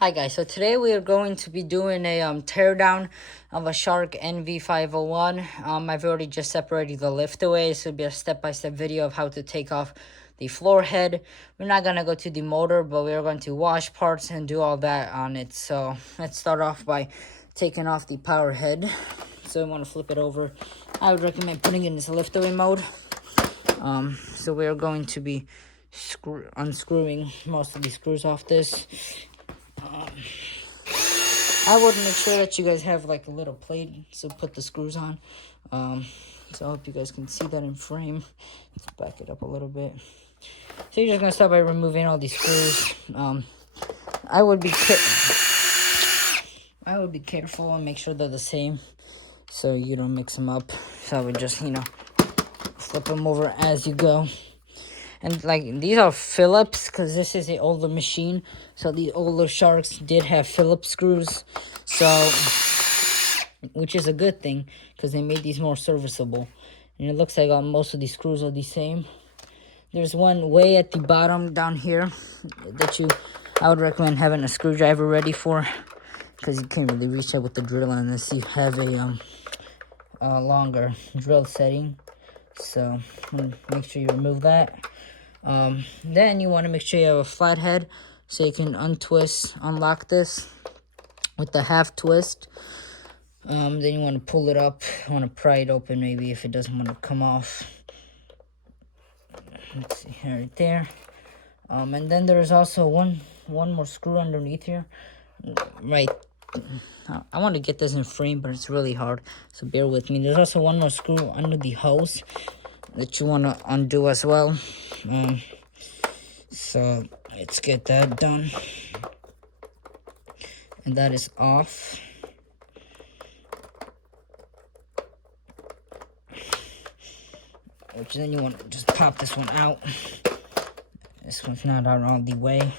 Hi guys, so today we are going to be doing a teardown of a Shark NV501. I've already just separated the lift away, so it'll be a step-by-step video of how to take off the floor head. We're not going to go to the motor, but we are going to wash parts and do all that on it. So let's start off by taking off the power head. So we want to flip it over. I would recommend putting it in this lift away mode. So we are going to be unscrewing most of the screws off this. I would make sure that you guys have like a little plate to put the screws on. So I hope you guys can see that in frame. Let's back it up a little bit. So you're just gonna start by removing all these screws. I would be careful and make sure they're the same, so you don't mix them up. So I would just flip them over as you go. And like these are Phillips because this is an older machine. So the older Sharks did have Phillips screws. So, which is a good thing because they made these more serviceable. And it looks like most of these screws are the same. There's one way at the bottom down here that I would recommend having a screwdriver ready for, because you can't really reach it with the drill unless you have a longer drill setting. So make sure you remove that. Then you want to make sure you have a flat head so you can unlock this with the half twist. Then you want to pull it up. You want to pry it open maybe if it doesn't want to come off. Let's see, right there. And then there's also one more screw underneath here. Right. I want to get this in frame, but it's really hard, so bear with me. There's also one more screw under the hose that you want to undo as well. So let's get that done. And that is off. Which then you want to just pop this one out. This one's not out all the way.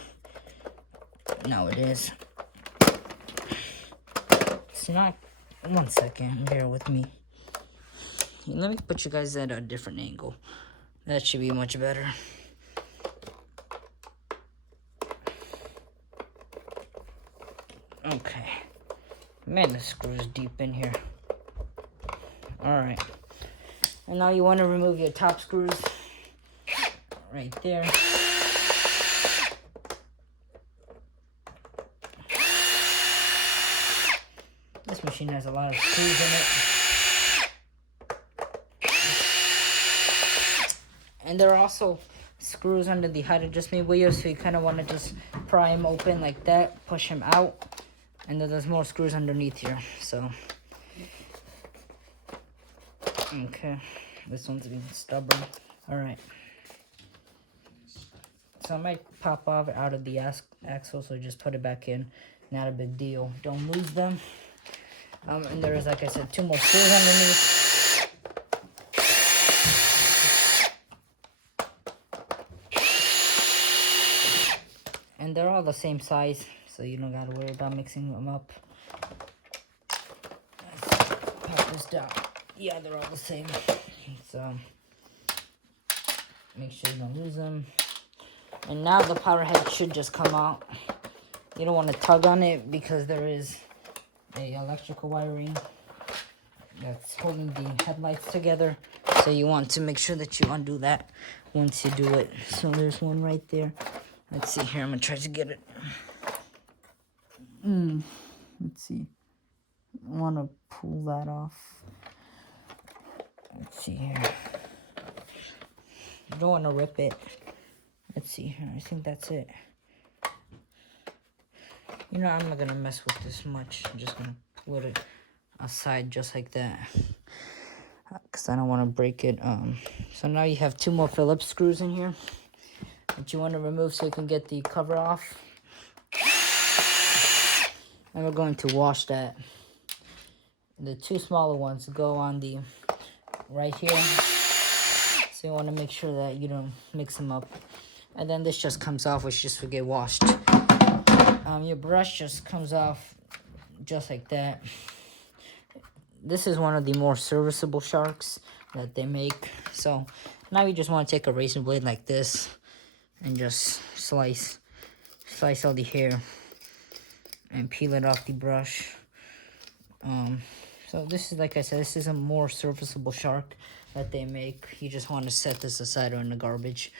Now it is. It's not. 1 second, bear with me. Let me put you guys at a different angle. That should be much better. Okay. Man, the screw is deep in here. Alright. And now you want to remove your top screws. Right there. This machine has a lot of screws in it. And there are also screws under the height adjustment wheels, so you kind of want to just pry them open like that, push them out, and then there's more screws underneath here. So, okay, this one's being stubborn. All right. So I might pop off out of the axle, so just put it back in. Not a big deal. Don't lose them. And there is, like I said, 2 more screws underneath. And they're all the same size, so you don't gotta worry about mixing them up. Let's pop this down. Yeah, they're all the same. So make sure you don't lose them. And now the power head should just come out. You don't want to tug on it because there is a electrical wiring that's holding the headlights together. So you want to make sure that you undo that once you do it. So there's one right there. Let's see here. I'm going to try to get it. Let's see. I want to pull that off. Let's see here. You don't want to rip it. Let's see here. I think that's it. You know, I'm not going to mess with this much. I'm just going to put it aside just like that, because I don't want to break it. So now you have 2 more Phillips screws in here that you want to remove so you can get the cover off. And we're going to wash that. The 2 smaller ones go on the right here, so you want to make sure that you don't mix them up. And then this just comes off, which just will get washed. Your brush just comes off just like that. This is one of the more serviceable Sharks that they make. So now you just want to take a razor blade like this and just slice all the hair. and peel it off the brush. So this is, like I said, this is a more serviceable shark that they make. You just want to set this aside or in the garbage.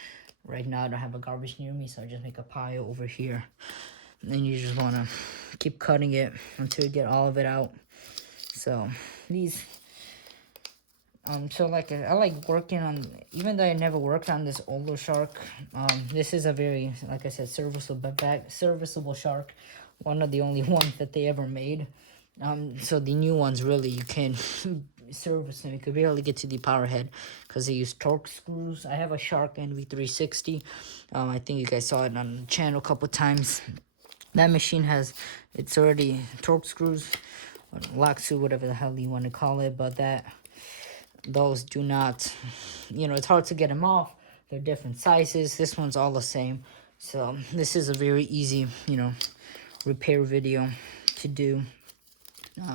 Right now I don't have a garbage near me, so I just make a pile over here. And then you just want to keep cutting it until you get all of it out. So these, so like I like working on, even though I never worked on this older shark, this is a very, like I said, serviceable shark. One of the only ones that they ever made. So the new ones, really, you can't service them. You could barely get to the power head because they use torque screws. I have a Shark NV360. I think you guys saw it on the channel a couple times. That machine has, it's already torque screws, lock screw, whatever the hell you want to call it, but those do not, you know, it's hard to get them off. They're different sizes. This one's all the same. So this is a very easy, you know, repair video to do. You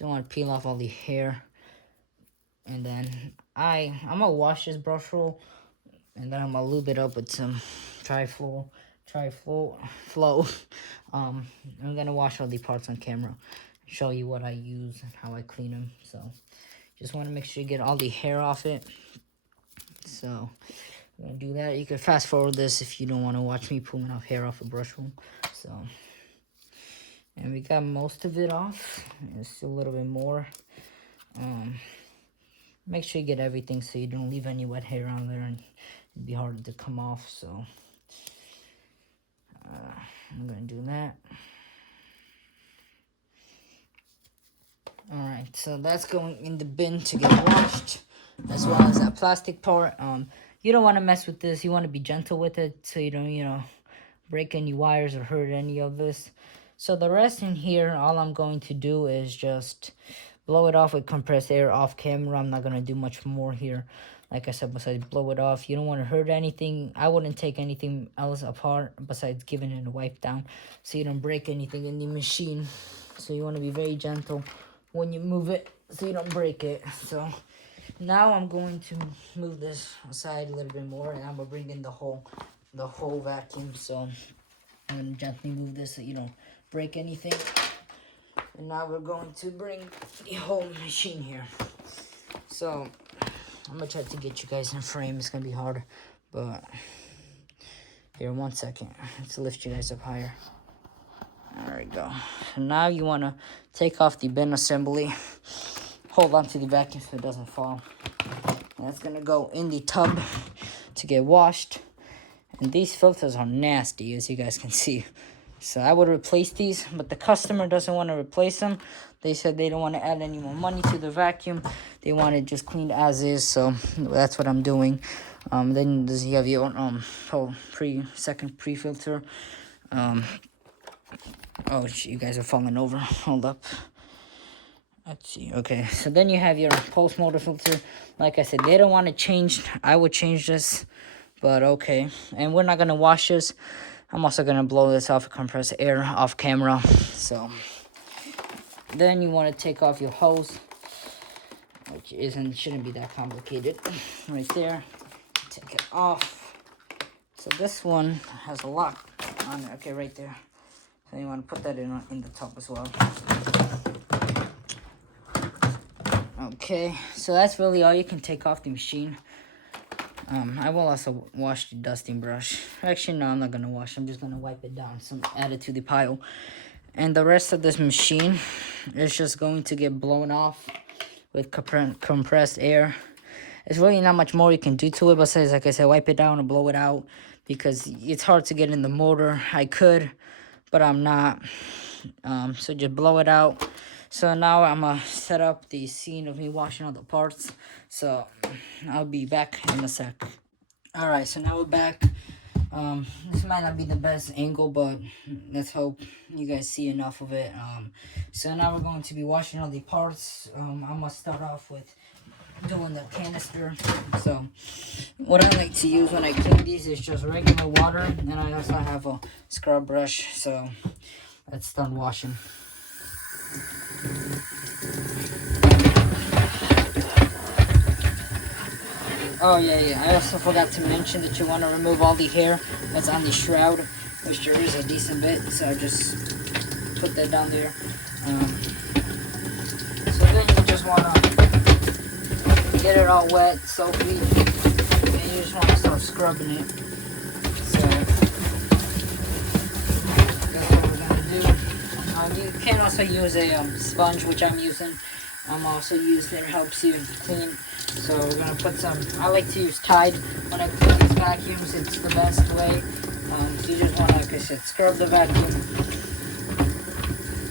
don't want to peel off all the hair. And then I'm gonna wash this brush roll, and then I'm gonna lube it up with some Tri-Flow. I'm gonna wash all the parts on camera, show you what I use and how I clean them. So just want to make sure you get all the hair off it. So I'm gonna do that. You can fast forward this if you don't want to watch me pulling off hair off a brush roll. So, and we got most of it off. There's still a little bit more. Make sure you get everything so you don't leave any wet hair on there, and it'd be hard to come off. So I'm gonna do that. Alright, so that's going in the bin to get washed, as well as that plastic part. You don't want to mess with this. You want to be gentle with it so you don't, you know, break any wires or hurt any of this. So the rest in here, all I'm going to do is just blow it off with compressed air off camera. I'm not going to do much more here. Like I said, besides blow it off, you don't want to hurt anything. I wouldn't take anything else apart besides giving it a wipe down so you don't break anything in the machine. So you want to be very gentle when you move it so you don't break it. So now I'm going to move this aside a little bit more, and I'm going to bring in the whole vacuum. So I'm going to gently move this so you don't break anything. And now we're going to bring the whole machine here. So I'm going to try to get you guys in frame. It's going to be hard, but here, 1 second. Let's lift you guys up higher. There we go. So now you want to take off the bin assembly. Hold on to the vacuum so it doesn't fall. And that's going to go in the tub to get washed. And these filters are nasty, as you guys can see. So I would replace these, but the customer doesn't want to replace them. They said they don't want to add any more money to the vacuum. They want it just cleaned as is, so that's what I'm doing. Then you have your whole second pre-filter. Oh, you guys are falling over. Hold up. Let's see. Okay, so then you have your pulse motor filter. Like I said, they don't want to change. I would change this, but okay. And we're not going to wash this. I'm also going to blow this off with compressed air off camera. So then you want to take off your hose, which shouldn't be that complicated. Right there. Take it off. So this one has a lock on it. Okay, right there. So you want to put that in the top as well. Okay, so that's really all you can take off the machine. I will also wash the dusting brush. Actually, no, I'm not going to wash. I'm just going to wipe it down. Add it to the pile. And the rest of this machine is just going to get blown off with compressed air. There's really not much more you can do to it besides, like I said, wipe it down and blow it out. Because it's hard to get in the motor. I could, but I'm not. So just blow it out. So now I'm going to set up the scene of me washing all the parts. So I'll be back in a sec. Alright, so now we're back. This might not be the best angle, but let's hope you guys see enough of it. So now we're going to be washing all the parts. I'm going to start off with doing the canister. So what I like to use when I clean these is just regular water. And I also have a scrub brush. So let's start washing. Oh yeah, I also forgot to mention that you want to remove all the hair that's on the shroud, which there is a decent bit, so just put that down there. So then you just want to get it all wet, soapy, and you just want to start scrubbing it. So that's what we're going to do. You can also use a sponge, which I'm using. I'm also using, it helps you clean. So we're going to put some, I like to use Tide when I clean these vacuums. It's the best way. So you just want to, like I said, scrub the vacuum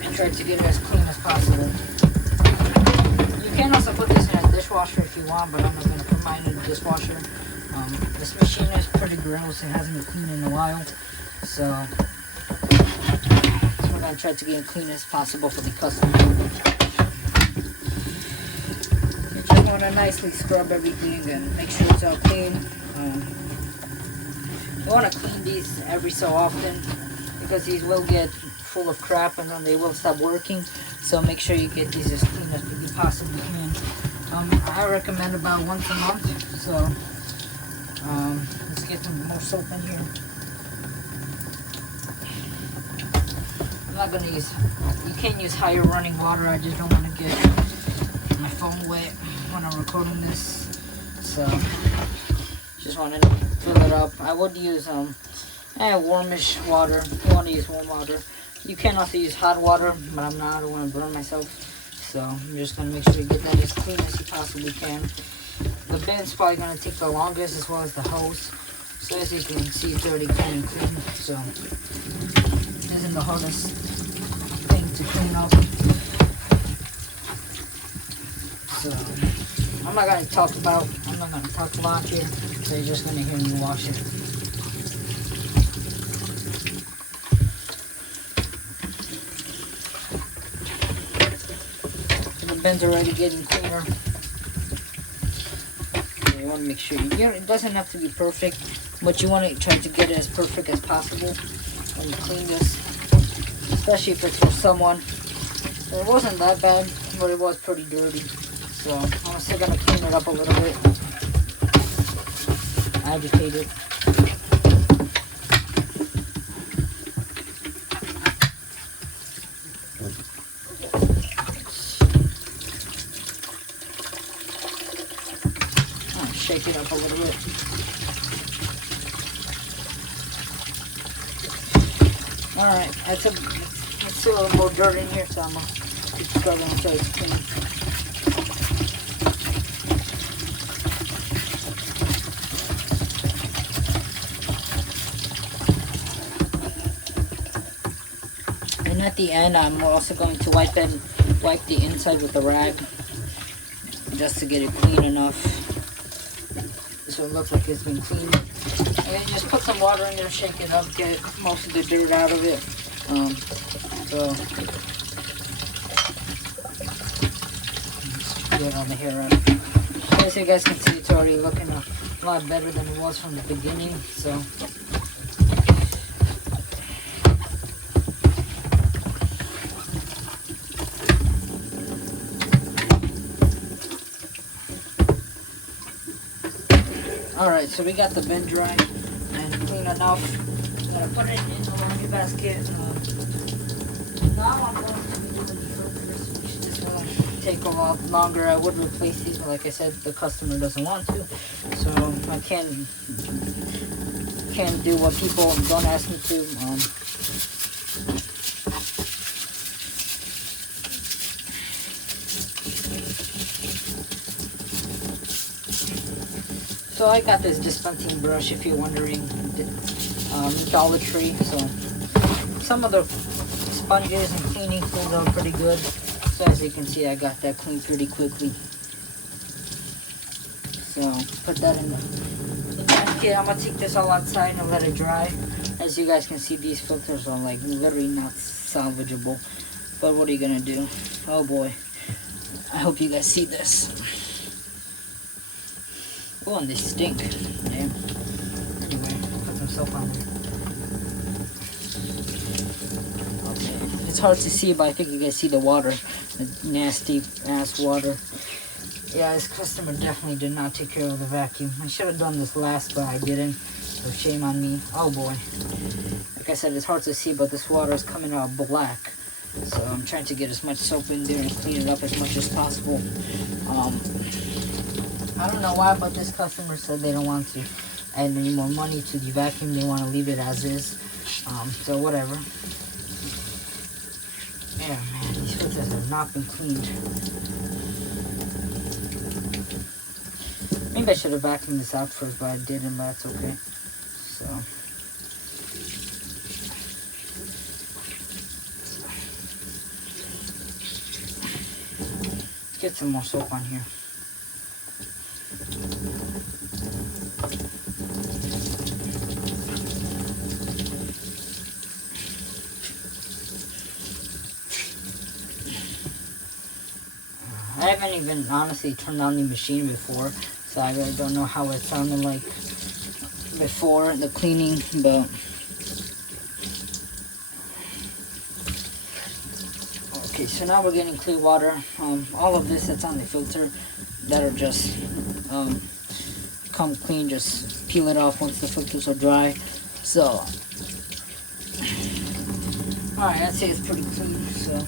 and try to get it as clean as possible. You can also put this in a dishwasher if you want, but I'm not going to put mine in a dishwasher. This machine is pretty gross. It hasn't been cleaned in a while. So we're going to try to get it clean as possible for the customer. You want to nicely scrub everything and make sure it's all clean. You want to clean these every so often because these will get full of crap and then they will stop working. So make sure you get these as clean as you possibly can. I recommend about once a month. So let's get some more soap in here. I'm not gonna use. You can use higher running water. I just don't want to get my phone wet when I'm recording this, so just want to fill it up. I would use warmish water. You want to use warm water. You can also use hot water, but I'm not. I don't want to burn myself, so I'm just gonna make sure you get that as clean as you possibly can. The bin's probably gonna take the longest, as well as the hose. So as you can see, it's already kind of clean. So this isn't the hardest thing to clean up. So I'm not going to talk a lot here, so you're just going to hear me wash it. The bin's already getting cleaner. So you want to make sure it doesn't have to be perfect, but you want to try to get it as perfect as possible when you clean this, especially if it's for someone. So it wasn't that bad, but it was pretty dirty. So I'm still going to clean it up a little bit. Agitate it. Shake it up a little bit. Alright, it's still a little more dirt in here, so I'm going to keep scrubbing until it's clean. And at the end, I'm also going to wipe the inside with a rag, just to get it clean enough, so it looks like it's been cleaned. And then just put some water in there, shake it up, get most of the dirt out of it. Get all the hair out. As you guys can see, it's already looking a lot better than it was from the beginning. So. Alright, so we got the bin dry and clean enough. I'm going to put it in the laundry basket. Now I'm going to be doing the filters, which is going to take a lot longer. I would replace these, but like I said, the customer doesn't want to. So I can't do what people don't ask me to. So I got this dispensing brush, if you're wondering, Dollar Tree. So some of the sponges and cleaning tools are pretty good. So as you can see, I got that cleaned pretty quickly. So put that in the basket. I'm gonna take this all outside and let it dry. As you guys can see, these filters are like literally not salvageable. But what are you gonna do? Oh boy. I hope you guys see this. Oh, and they stink. Yeah. Anyway, put some soap on there. Okay. It's hard to see, but I think you guys see the water. The nasty ass water. Yeah, this customer definitely did not take care of the vacuum. I should have done this last, but I didn't. So shame on me. Oh boy. Like I said, it's hard to see, but this water is coming out black. So I'm trying to get as much soap in there and clean it up as much as possible. I don't know why, but this customer said they don't want to add any more money to the vacuum. They want to leave it as is. So whatever. Yeah, man, these filters have not been cleaned. Maybe I should have vacuumed this out first, but I didn't, but that's okay. So. Let's get some more soap on here. I haven't even honestly turned on the machine before, so I really don't know how it sounded like before the cleaning, but okay, so now we're getting clear water. All of this that's on the filter that are just come clean, just peel it off once the filters are dry. So alright, I'd say it's pretty clean. So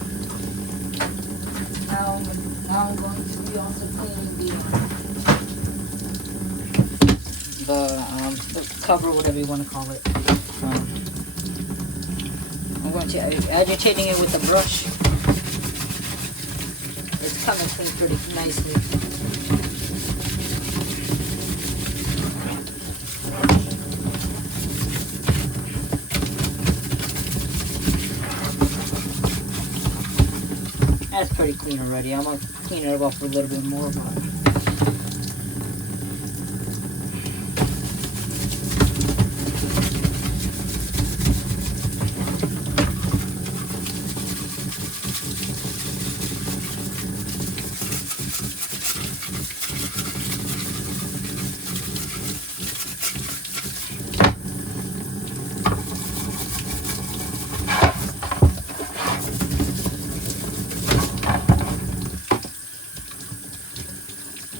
now I'm going to be also cleaning the cover, whatever you want to call it. I'm going to agitating it with the brush. It's coming clean pretty nicely. That's pretty clean already. I'm going to clean it up a little bit more.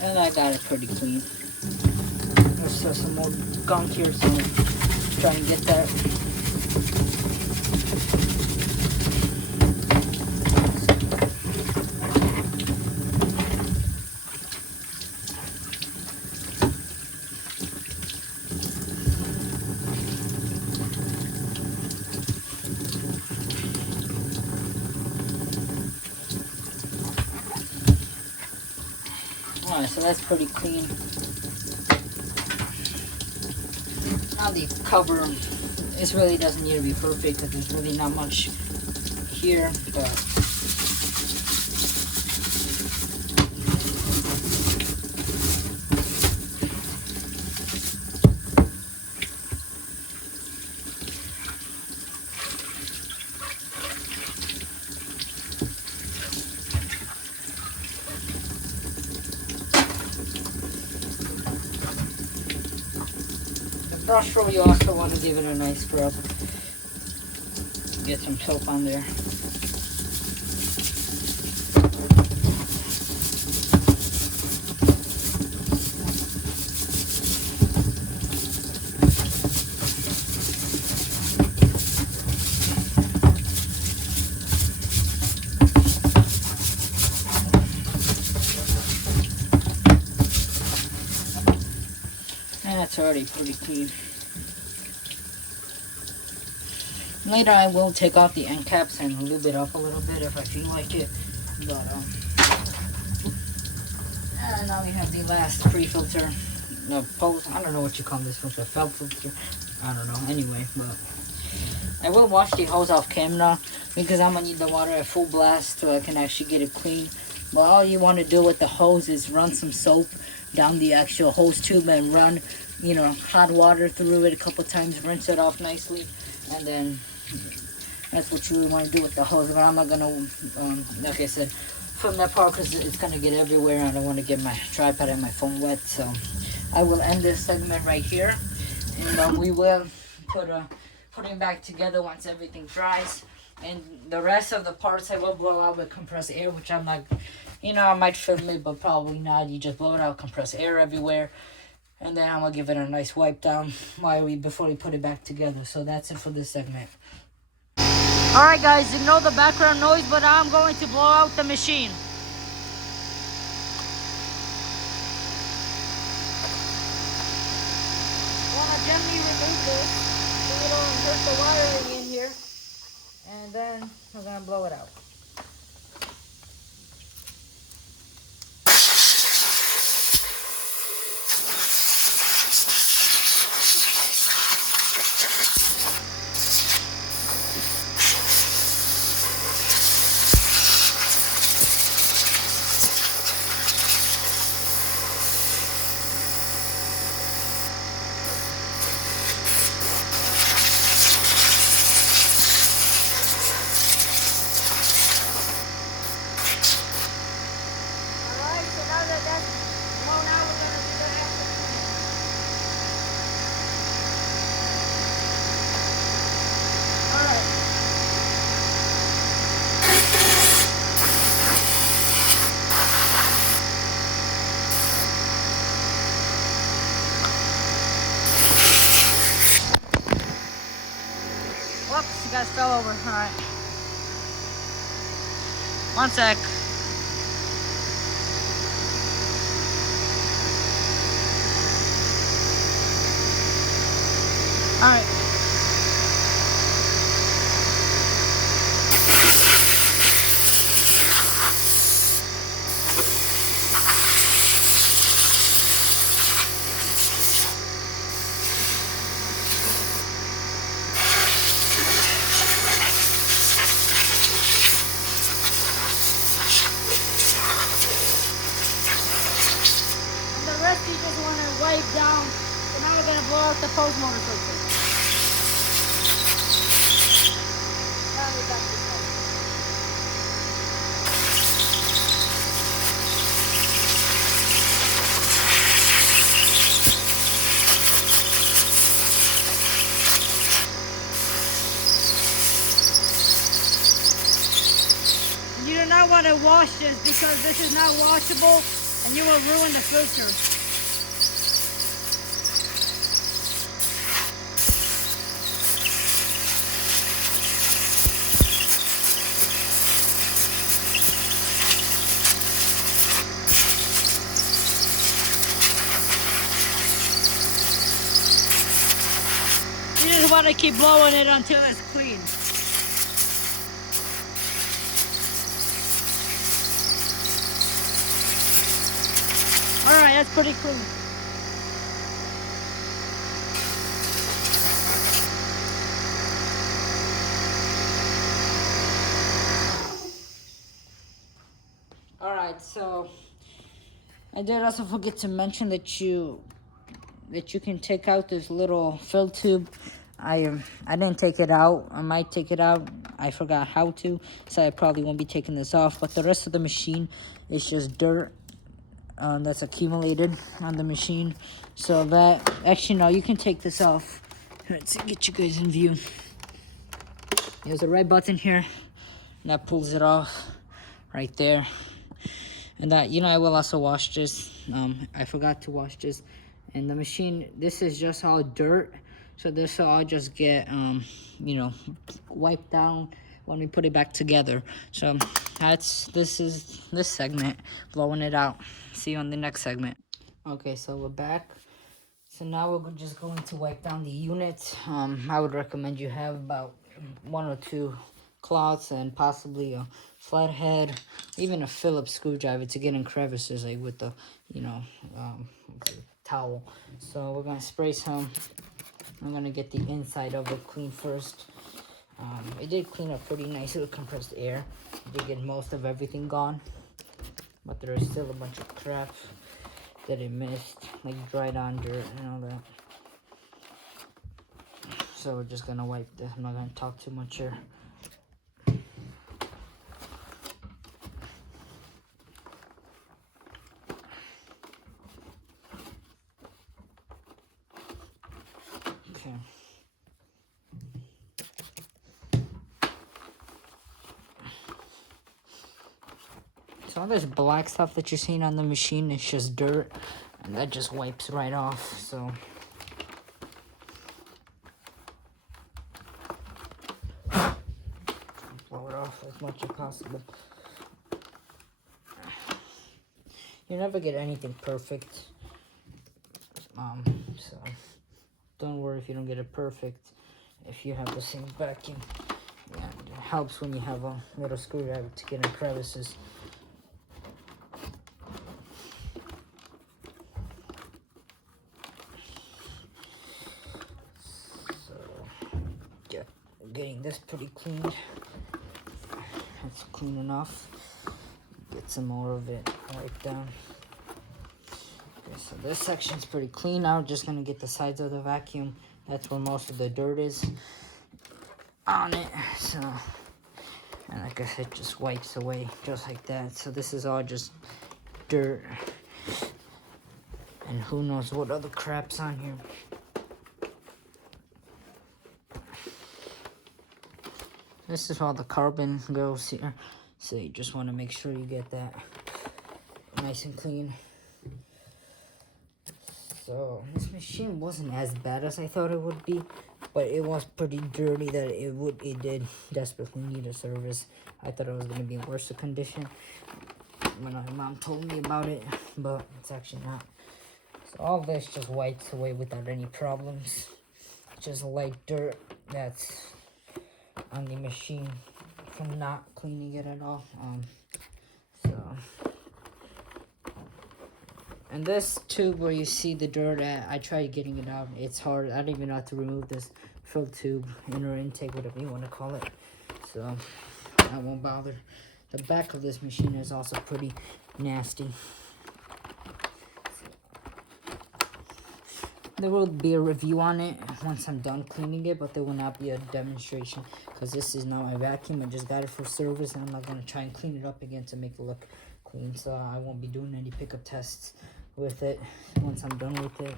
And I got it pretty clean. There's still some more gunk here, so try and get that. Alright, so that's pretty clean. Now the cover, this really doesn't need to be perfect because there's really not much here, but brush roll, you also want to give it a nice scrub. Get some soap on there. That's already pretty clean. Later I will take off the end caps and lube it up a little bit if I feel like it. But and now we have the last pre-filter. No, post, I don't know what you call this filter. Felt filter. I don't know. Anyway, but I will wash the hose off camera because I'm gonna need the water at full blast so I can actually get it clean. But all you want to do with the hose is run some soap down the actual hose tube and run, you know, hot water through it a couple times, rinse it off nicely, and then that's what you really want to do with the hose. But I'm not gonna, like I said, film that part because it's gonna get everywhere. I don't want to get my tripod and my phone wet, so I will end this segment right here, and we will put it back together once everything dries. And the rest of the parts I will blow out with compressed air, which I'm not, you know, I might film it, but probably not. You just blow it out, compress air everywhere, and then I'm gonna give it a nice wipe down before we put it back together. So that's it for this segment. Alright guys, ignore the background noise, but I'm going to blow out the machine. I want to gently remove this so we don't hurt the wiring in here. And then we're going to blow it out. Whoops, you guys fell over. Alright. One sec. Alright. You just want to wipe down. So now we're going to blow out the pose motor filter. Now we're back to this. You do not want to wash this because this is not washable and you will ruin the filter. You just want to keep blowing it until it's clean. Alright, that's pretty clean. Alright, so I did also forget to mention that you can take out this little fill tube. I didn't take it out. I might take it out. I forgot how to, so I probably won't be taking this off. But the rest of the machine is just dirt that's accumulated on the machine. So that, actually no, you can take this off. Let's get you guys in view. There's a red button here, and that pulls it off right there. And that, you know, I will also wash this. I forgot to wash this. And the machine, this is just all dirt. So this will all just get, you know, wiped down when we put it back together. So this is this segment, blowing it out. See you on the next segment. Okay, so we're back. So now we're just going to wipe down the unit. I would recommend you have about 1 or 2 cloths and possibly a flathead, even a Phillips screwdriver to get in crevices, like with the, you know, towel. So we're gonna spray some. I'm gonna get the inside of it clean first. It did clean up pretty nicely with compressed air. It did get most of everything gone, but there is still a bunch of crap that it missed, like dried on dirt and all that. So we're just gonna wipe this. I'm not gonna talk too much here. Okay. So all this black stuff that you're seeing on the machine is just dirt, and that just wipes right off. So as much as possible. You never get anything perfect. So don't worry if you don't get it perfect. If you have the same vacuum, yeah, it helps when you have a little screwdriver to get in crevices. So getting this pretty cleaned. It's clean enough. Get some more of it wiped down. Okay, so this section's pretty clean. Now we're just gonna get the sides of the vacuum. That's where most of the dirt is on it. So, and like I said, just wipes away just like that. So this is all just dirt. And who knows what other crap's on here. This is how the carbon goes here. So you just want to make sure you get that nice and clean. So this machine wasn't as bad as I thought it would be, but it was pretty dirty that it did desperately need a service. I thought it was going to be in worse condition when my mom told me about it, but it's actually not. So all this just wipes away without any problems. Just light dirt that's on the machine from not cleaning it at all. And this tube where you see the dirt at, I tried getting it out. It's hard. I don't even know how to remove this fill tube, inner intake, whatever you want to call it. So I won't bother. The back of this machine is also pretty nasty. There will be a review on it once I'm done cleaning it, but there will not be a demonstration because this is now my vacuum. I just got it for service, and I'm not going to try and clean it up again to make it look clean. So I won't be doing any pickup tests with it once I'm done with it.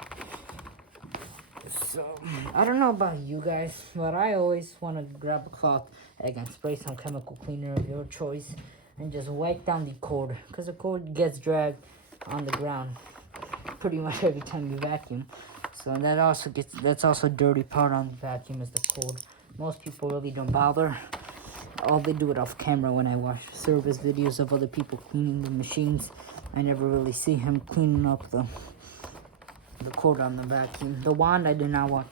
So I don't know about you guys, but I always want to grab a cloth and spray some chemical cleaner of your choice and just wipe down the cord, because the cord gets dragged on the ground pretty much every time you vacuum. So that's also a dirty part on the vacuum is the cord. Most people really don't bother. All they do it off camera. When I watch service videos of other people cleaning the machines, I never really see him cleaning up the cord on the vacuum. The wand I did not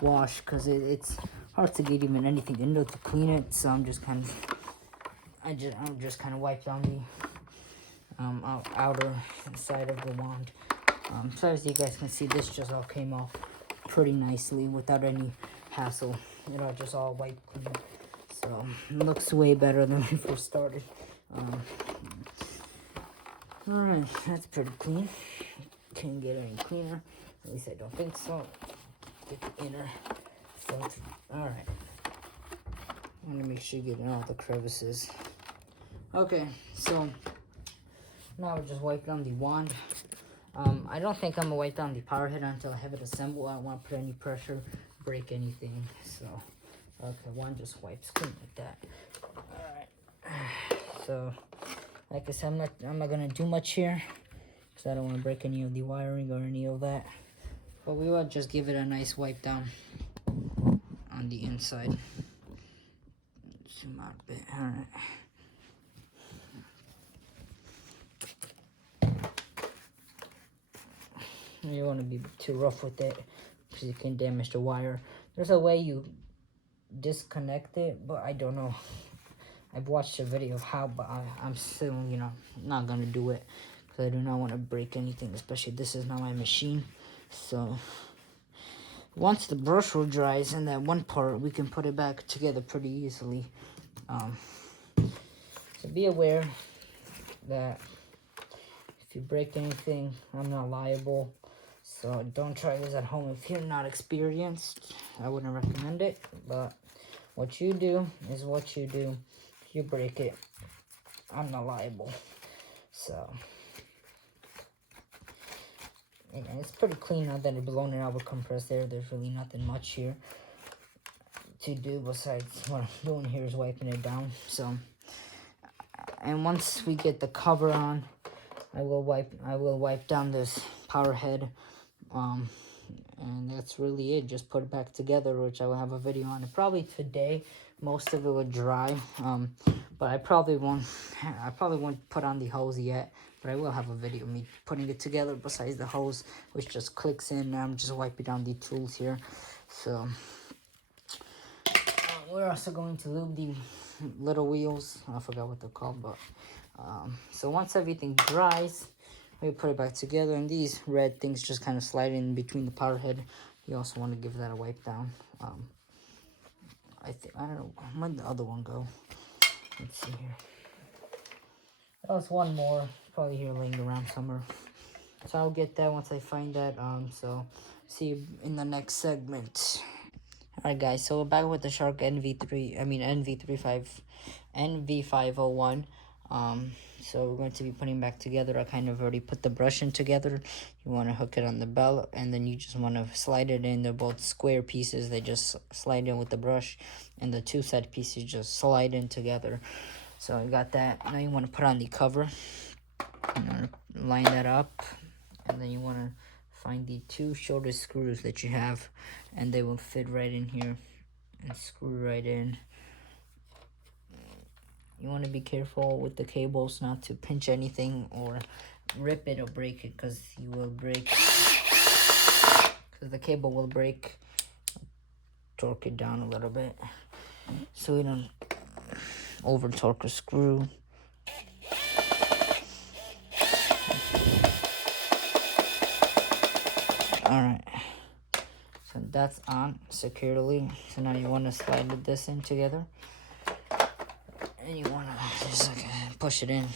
wash because it's hard to get even anything in there to clean it. So I'm just kind of wipe down the outer side of the wand. So as you guys can see, this just all came off pretty nicely without any hassle. You know, just all wiped clean. So it looks way better than when we first started. Alright, that's pretty clean. Can't get any cleaner. At least I don't think so. Get the inner filter. Alright. I'm gonna make sure you get in all the crevices. Okay, so now we'll just wipe down the wand. I don't think I'm gonna wipe down the power head until I have it assembled. I don't want to put any pressure, break anything. So, okay, one just wipes clean like that. Alright. So, like I said, I'm not gonna do much here because I don't want to break any of the wiring or any of that. But we will just give it a nice wipe down on the inside. Zoom out a bit. Alright. You don't want to be too rough with it because you can damage the wire. There's a way you disconnect it, but I don't know. I've watched a video of how, but I'm still, you know, not going to do it because I do not want to break anything, especially this is not my machine. So once the brush roll dries in that one part, we can put it back together pretty easily. So be aware that if you break anything, I'm not liable. So don't try this at home if you're not experienced. I wouldn't recommend it, but what you do is what you do. If you break it, I'm not liable. So, and it's pretty clean now that it's blown it out with compressed air. There's really nothing much here to do besides what I'm doing here is wiping it down. So, and once we get the cover on, I will wipe down this power head. And that's really it. Just put it back together, which I will have a video on it probably today, most of it would dry. But I probably won't put on the hose yet, but I will have a video of me putting it together besides the hose, which just clicks in. I'm just wiping down the tools here. So we're also going to lube the little wheels. I forgot what they're called, but so once everything dries, we put it back together, and these red things just kind of slide in between the power head. You also want to give that a wipe down. I don't know, where'd the other one go? Let's see here. Oh, it's one more, probably here laying around somewhere. So I'll get that once I find that. So see you in the next segment. Alright guys, so we're back with the Shark NV501. So we're going to be putting back together. I kind of already put the brush in together. You want to hook it on the belt, and then you just want to slide it in. They're both square pieces. They just slide in with the brush, and the two side pieces just slide in together. So I got that. Now you want to put on the cover. You want to line that up, and then you want to find the two shortest screws that you have, and they will fit right in here and screw right in. You want to be careful with the cables not to pinch anything or rip it or break it, because you will break, because the cable will break. Torque it down a little bit so we don't over torque a screw. Alright, so that's on securely. So now you want to slide this in together, and you want to just like push it in,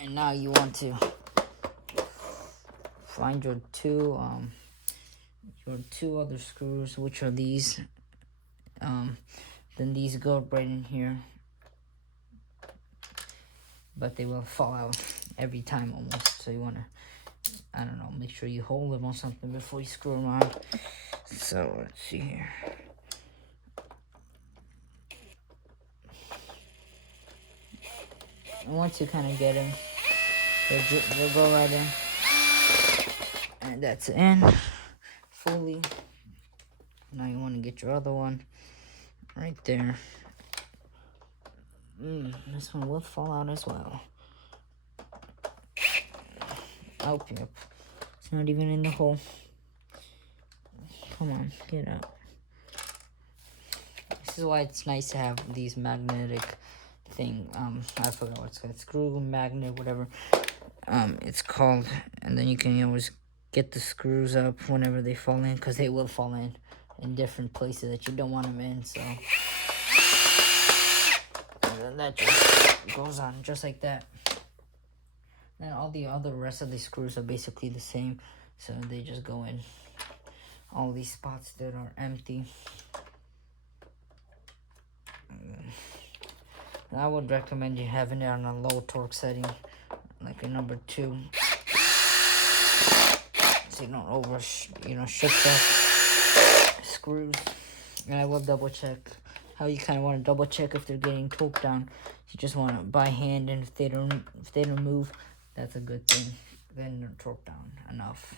and now you want to find your two other screws, which are these. Then these go right in here, but they will fall out every time almost. So you want to, I don't know, make sure you hold them on something before you screw them on. So let's see here. And once you kind of get them, they'll go right in. And that's in fully. Now you want to get your other one right there. This one will fall out as well. Oh, yep. It's not even in the hole. Come on, get out. This is why it's nice to have these magnetic thing. I forgot what it's called. Screw magnet, whatever it's called. And then you can always get the screws up whenever they fall in, because they will fall in different places that you don't want them in. So and then that just goes on just like that. Then all the other rest of the screws are basically the same, so they just go in all these spots that are empty. I would recommend you having it on a low torque setting, like a number 2, so you don't over, shift up screws. And I will double check how you kind of want to double check if they're getting torqued down. You just want to by hand, and if they don't move, that's a good thing. Then they're torqued down enough.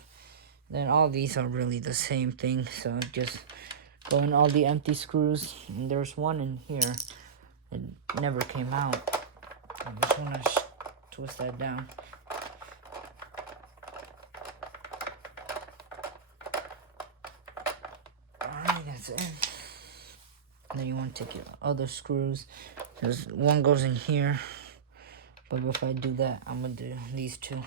Then all these are really the same thing, so just go in all the empty screws. And there's one in here. It never came out. I just want to twist that down. Alright, that's it. Then you want to take your other screws. There's one goes in here. But if I do that, I'm going to do these two.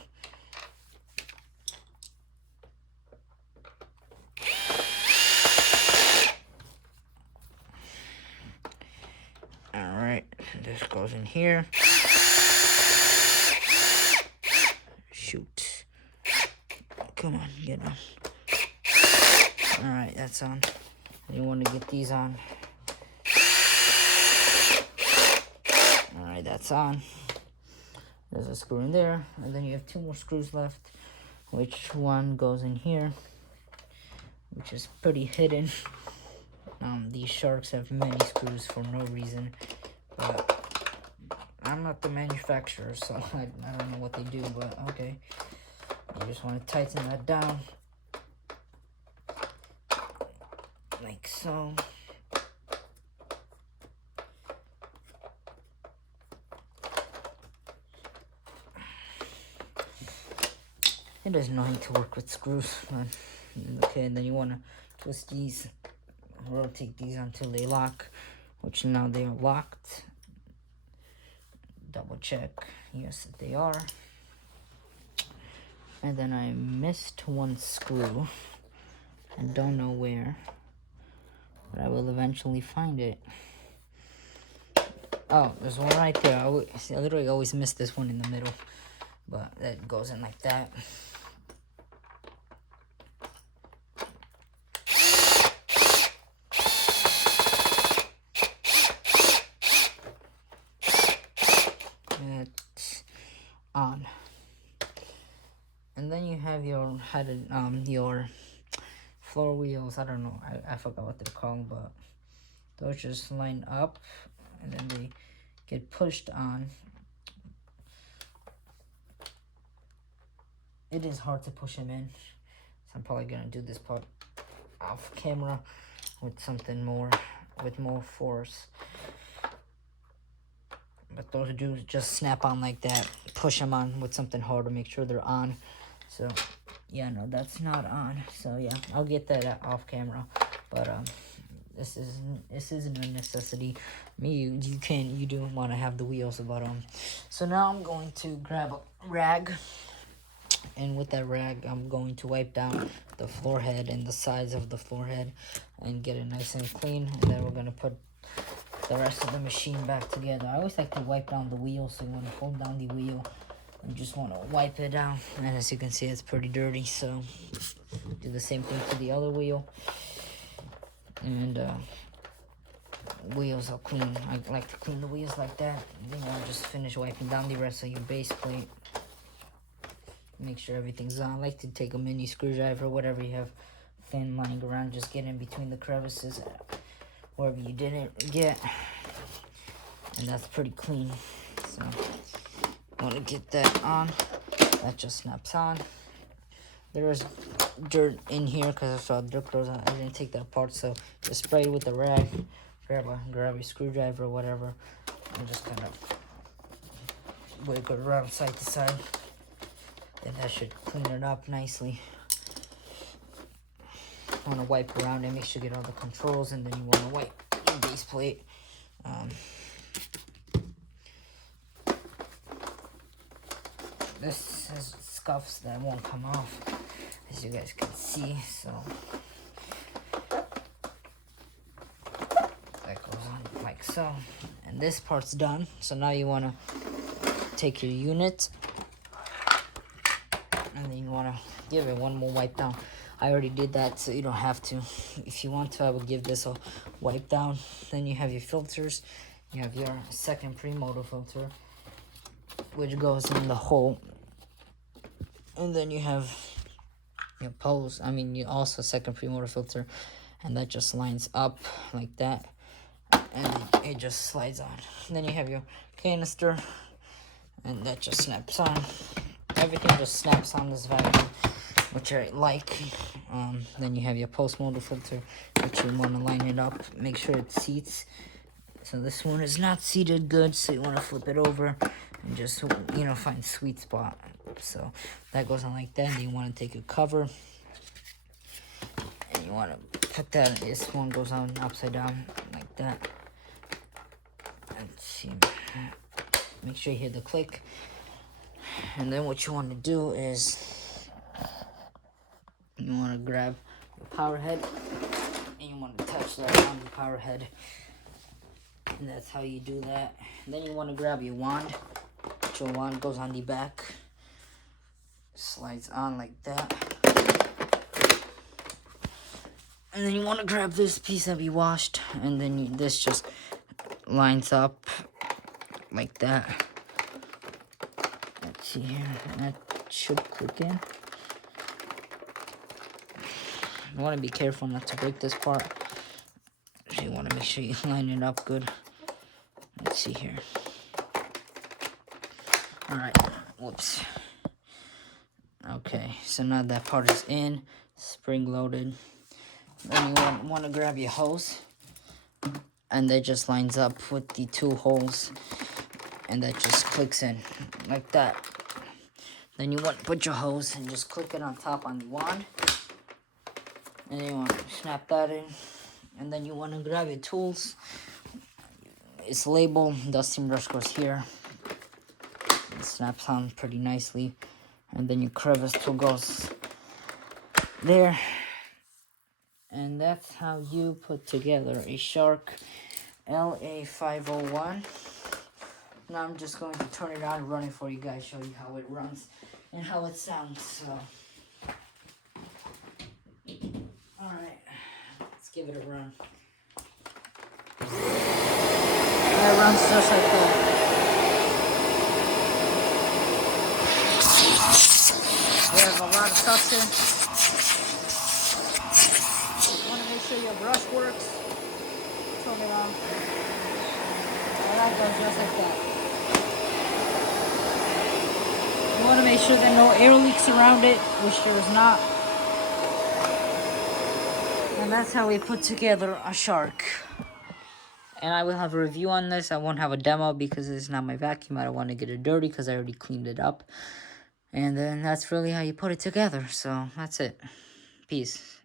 Alright, this goes in here. Shoot. Come on, get on. Alright, that's on. And you want to get these on. Alright, that's on. There's a screw in there, and then you have 2 more screws left, which one goes in here, which is pretty hidden. These sharks have many screws for no reason, but I'm not the manufacturer, so I don't know what they do, but okay. You just want to tighten that down, like so. It is annoying to work with screws, but okay. And then you want to twist these, rotate these until they lock, which now they are locked. Double check, yes they are. And then I missed one screw. I don't know where, but I will eventually find it. Oh, there's one right there. I literally always miss this one in the middle, but that goes in like that. It's on. And then you have your your floor wheels. I don't know. I forgot what they're called, but those just line up, and then they get pushed on. It is hard to push them in, so I'm probably gonna do this part off camera with something more, with more force. But those do just snap on like that. Push them on with something hard to make sure they're on. So yeah, no, that's not on. So yeah, I'll get that off camera. But this isn't a necessity. You do want to have the wheels, but so now I'm going to grab a rag, and with that rag I'm going to wipe down the floor head and the sides of the floor head and get it nice and clean, and then we're gonna put the rest of the machine back together. I always like to wipe down the wheel, so you want to hold down the wheel and just want to wipe it down. And as you can see, it's pretty dirty, so do the same thing to the other wheel. And wheels are clean. I like to clean the wheels like that. And then you want to just finish wiping down the rest of your base plate. Make sure everything's on. I like to take a mini screwdriver, whatever you have thin lying around, just get in between the crevices wherever you didn't get, and that's pretty clean. So want to get that on. That just snaps on. There is dirt in here because I saw dirt clothes. I didn't take that apart, so just spray it with the rag. Grab your screwdriver or whatever, and just kind of wiggle it around side to side. Then that should clean it up nicely. Want to wipe around and make sure you get all the controls, and then you want to wipe your base plate. This has scuffs that won't come off, as you guys can see, so that goes on like so. And this part's done, so now you want to take your unit, and then you want to give it one more wipe down. I already did that, so you don't have to. If you want to, I would give this a wipe down. Then you have your filters. You have your second pre-motor filter, which goes in the hole. And then you have your pose. You also second pre-motor filter, and that just lines up like that, and it just slides on. And then you have your canister, and that just snaps on. Everything just snaps on this vacuum, which I like. Then you have your post-motor filter, which you want to line it up, make sure it seats. So this one is not seated good, so you want to flip it over and just, find sweet spot. So that goes on like that. And you want to take a cover, and you want to put that, this one goes on upside down like that. Let's see, make sure you hear the click. And then what you want to do is you want to grab the power head, and you want to touch that on the power head, and that's how you do that. And then you want to grab your wand. Your wand goes on the back, slides on like that. And then you want to grab this piece that we washed, and then this just lines up like that. Let's see here, that should click in. You want to be careful not to break this part, so you want to make sure you line it up good. Let's see here. Alright, whoops. Okay, so now that part is in, spring loaded. Then you want to grab your hose, and that just lines up with the two holes, and that just clicks in like that. Then you want to put your hose and just click it on top on the wand. And then you want to snap that in. And then you want to grab your tools. It's labeled dusting brush goes here. It snaps on pretty nicely. And then your crevice tool goes there. And that's how you put together a Shark LA501. Now I'm just going to turn it on and run it for you guys, show you how it runs and how it sounds. So, alright, let's give it a run. And it runs just like that. We have a lot of suction. You want to make sure your brush works. Turn it on. And that goes just like that. You want to make sure there are no air leaks around it, which there is not. And that's how we put together a Shark. And I will have a review on this. I won't have a demo because it's not my vacuum. I don't want to get it dirty because I already cleaned it up. And then that's really how you put it together. So that's it. Peace.